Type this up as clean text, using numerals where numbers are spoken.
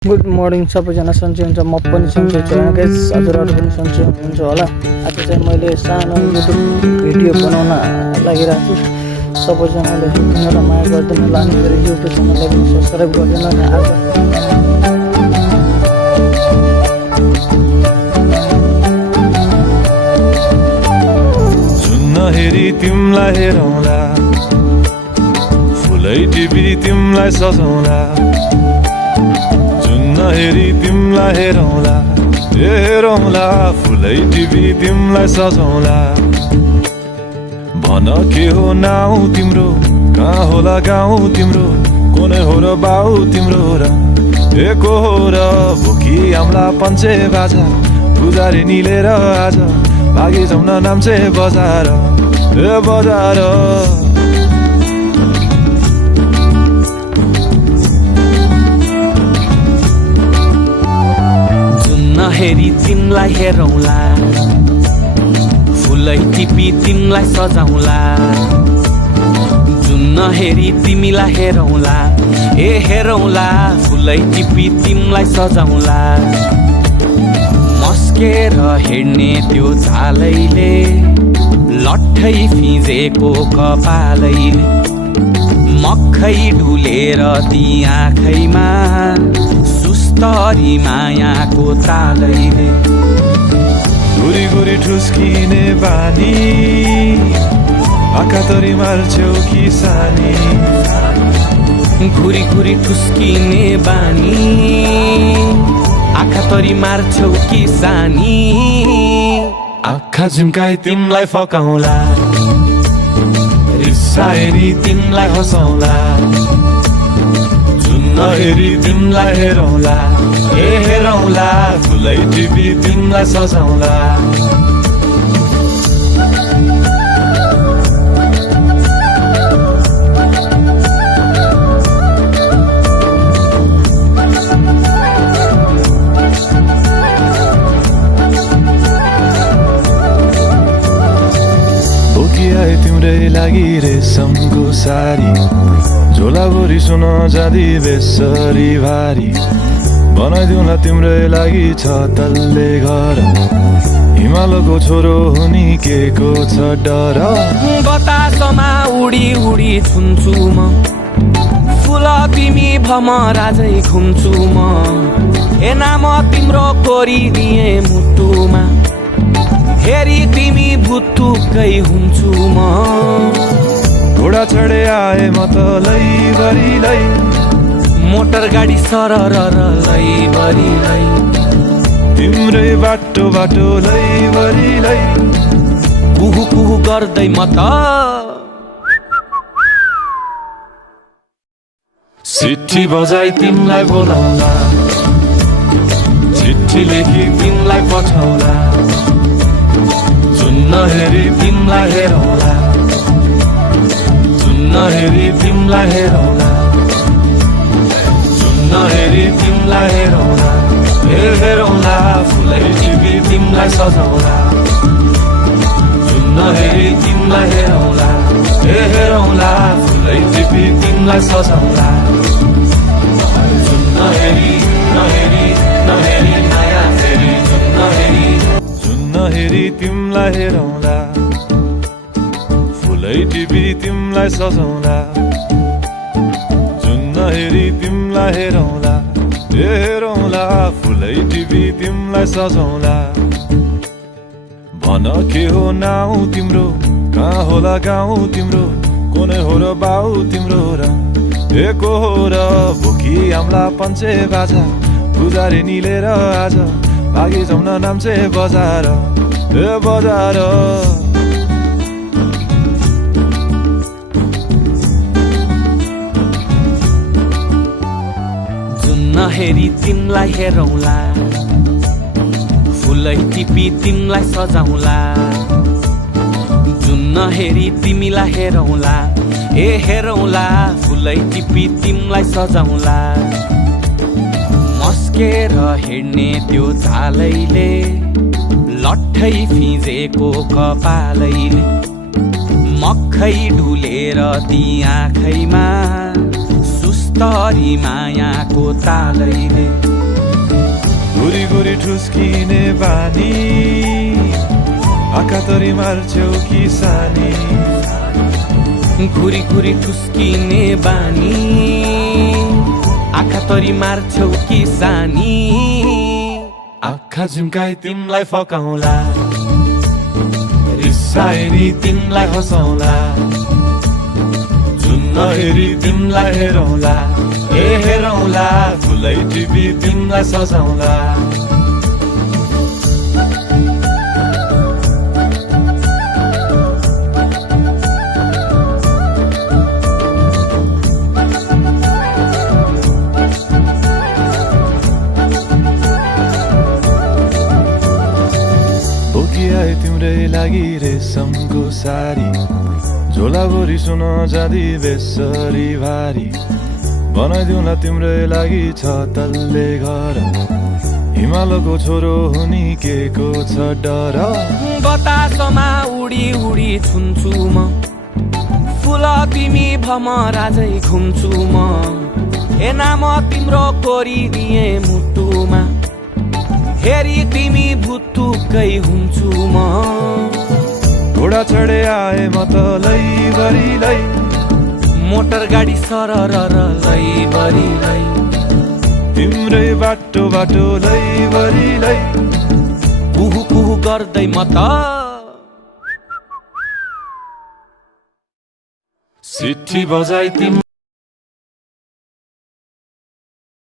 Good morning सबैजना सन्चै हुन्छ, म पनि सन्चै छु होइन गाइस। हजुरहरू पनि सन्चै हुनुहुन्छ होला। आज चाहिँ मैले सानो युट्युब भिडियो बनाउन लागिरहेको छु। सबैजनाले हेर्नु र माया गरिदिनु होला अनि मेरो युट्युब च्यानललाई पनि सब्सक्राइब गरिदिनु। आज जुन हेरी तिमलाई हेरौँला, फुलै टिपी तिमलाई सजाउँला। जुन हेरी तिमलाई हेरौँला, हेरौँला, फुलै टिपी तिमलाई सजाउँला। भन के हो नाउ तिम्रो, कहाँ होला गाउँ तिम्रो, कुनै हो र बाउ तिम्रो र एको हो र भोकी आम्ला पञ्चे बाजा पुजारी निलेर आज भागी जाउँ न नाम्चे बजार ए बजार। हेरी तिमलाई हेरौँला, फुलै टिपी तिमलाई सजाउँला। जुन हेरी तिमीलाई हेरौँला, हेरौँला, फुलै टिपी तिमलाई सजाउँला। मस्केर हेर्ने त्यो झालैले, लट्ठै फिजेको कपालैले, मक्खै डुलेर ती आँखैमा सुस्तरी मायाको तालैले। गुरी गुरी ठुस्किने बानी, आँखा तरी मार्छौ कि सानी। घुरी घुरी ठुस्किने बानी, आँखा तरी मार्छौ कि सानी। आँखा झुम्काई तिमलाई फकाउँला, रिसाएरी तिमलाई हँसाउँला। जुन हेरी तिमलाई हेरौँला, हेरौँला, फुलै टिपी तिमलाई सजाउँला। बोकिआए तिम्रै लागि रेशमको सारी, झोलाभरि सुन जाँदी बेसरी भारी। बनाइदिउँला तिम्रै लागि छ तल्ले घर, हिमालको छोरो हुनी के को छ डर। बतासमा उडी उडी छुन्छु म, फुल तिमी भमरा झै घुम्छु म। ए नाम तिम्रो कोरिदिए मुटुमा, हेरी तिमी भुत्तुकै हुन्छु म। घोडा चढे आए म त लैभरि लै, मोटर गाडी सरर लैभरि लै। तिम्रै बाटो बाटो लैभरि लै, कुहु कुहु गर्दै म त चिट्ठी बजाई तिमलाई बोलाउँला, चिट्ठी लेखी तिमलाई पठाउँला। जुन हेरी तिमलाई हेरौँला, जुन हेरी तिमलाई हेरौँला। जुन हेरी तिमलाई हेरौँला, हेरौँला, फुलै टिपी तिमलाई सजाउँला। जुन हेरी तिमलाई हेरौँला, हेरौँला, फुलै टिपी तिमलाई सजाउँला। जुन हेरी नहेरी नहेरी नयाँ फेरि जुन हेरी तिमलाई हेरौँला, फुलै टिपी तिमलाई सजाउँला। जुन हेरी तिमलाई हेरौँला, हेरौँला, फुलै टिपी तिमलाई सजाउँला। भन के हो नाउ तिम्रो, कहाँ होला गाउँ तिम्रो, कुनै हो र बाउ तिम्रो र एको हो र भोकी आम्ला पञ्चे बाजा पुजारी निलेर आज भागी जाउँ न नाम्चे बजार ए बजार। हेरी तिमलाई हेरौँला, फुलै टिपी तिमलाई सजाउँला। जुन हेरी तिमीलाई हेरौँला, हेरौँला, फुलै टिपी तिमलाई सजाउँला। मस्केर हेर्ने त्यो झालैले, लट्ठै फिजेको कपालैले, मक्खै डुलेर ती आँखैमा तरी मायाको तालैले गुरी गुरी ठुस्किने बानी आँखा तरी मार्छौ कि सानी घुरी घुरी ठुस्किने बानी आँखा तरी मार्छौ कि सानी आँखा झुम्काई तिमलाई फकाउला रिसाए नि तिमलाई हँसाउला जुन्न हेरी तिमलाई हेरौला ए हेरौला फुलै टिपी तिमलाई सजाउला बोकिआए तिम्रै लागि रेशमको सारी झोलाभरि सुन जाँदी बेसरी भारी बनाइदिउँला तिम्रै लागि छ तल्ले घर हिमालको छोरो हुनी के को छ डर बतासमा उडी उडी छुन्छु म फुल तिमी भमरा झै घुम्छु म ए नाम तिम्रो कोरिदिए मुटुमा हेरी तिमी भुतुकै हुन्छु म घोडा चढे आए म त लैभरि लै मोटर गाडी सरर लैभरि लै तिम्रै बाटो बाटो लैभरि लै कुहु कुहु गर्दै म त सिट्ठी बजाई तिमी